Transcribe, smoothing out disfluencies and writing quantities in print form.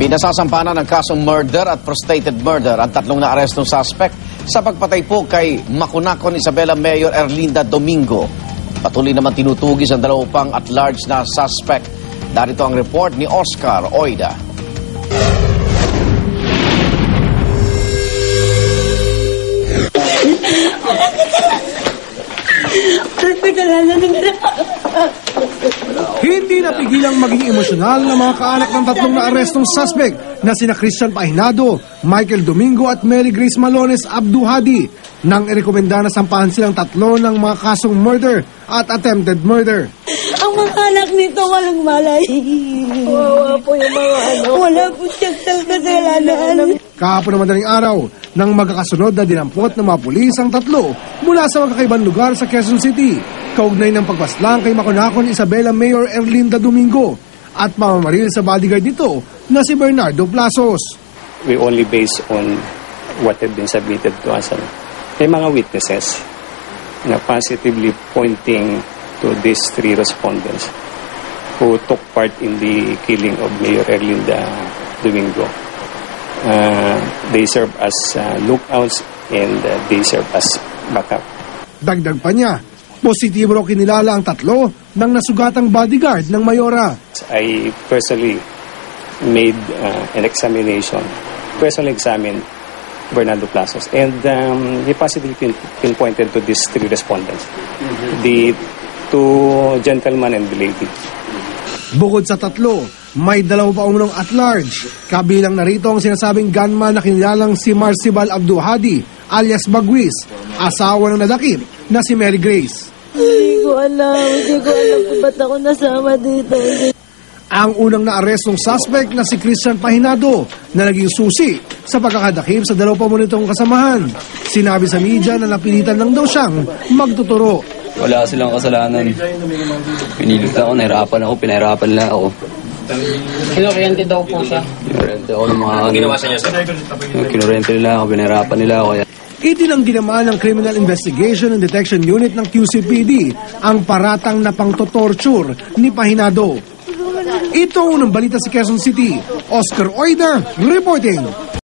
Pinasasampanan ng kasong murder at frustrated murder ang tatlong naarestong suspect sa pagpatay po kay Makunakon Isabela Mayor Erlinda Domingo. Patuloy naman tinutugis ang dalawa pang at-large na suspect. Darito ang report ni Oscar Oida. Hindi napigilang maging emosyonal ng mga kaanak ng tatlong naarestong suspect na sina Christian Pahinado, Michael Domingo at Mary Grace Malones Abduhadi nang irekomenda na sampahan silang tatlo ng mga kasong murder at attempted murder. Ang mga anak nito walang malay. Wawa po yung mga wala po siyang kasalanan. Kahapon na madaling araw, nang magkakasunod na dinampot ng mga pulis ang tatlo mula sa magkakaibang lugar sa Quezon City, kaugnay ng pagpaslang kay Makunakon Isabela Mayor Erlinda Domingo at mamamaril sa bodyguard nito na si Bernardo Plasos. We only base on what had been submitted to us. May mga witnesses na positively pointing to these three respondents who took part in the killing of Mayor Erlinda Domingo. They serve as lookouts and they serve as backup. Dagdag pa niya, positibo raw kinilala ang tatlo ng nasugatang bodyguard ng Mayora. I personally made an examination, personally examined Bernardo Plasos, and he positively pinpointed to these three respondents, the two gentlemen and the lady. Bukod sa tatlo, may dalawa pa umunong at-large. Kabilang narito ang sinasabing gunman na kinilalang si Marcibal Abduhadi alias Bagwis, asawa ng nadakip na si Mary Grace. Hindi ko alam kung ba't ako nasama dito. Ang unang naarestong suspect na si Christian Pahinado na naging susi sa pagkakadakip sa dalawa pa nitong kasamahan. Sinabi sa media na napilitan lang daw siyang magtuturo. Wala silang kasalanan. Pinilit ako, pinahirapan nila ako. Kinurente daw po siya. Kinurente ako ng mga... Ginawa sa niya, sir? Kinurente nila ako, pinahirapan nila ako. Itinanggi naman ng Criminal Investigation and Detection Unit ng QCPD ang paratang na pang-torture ni Pahinado. Ito ang unang balita sa Quezon City. Oscar Oida reporting.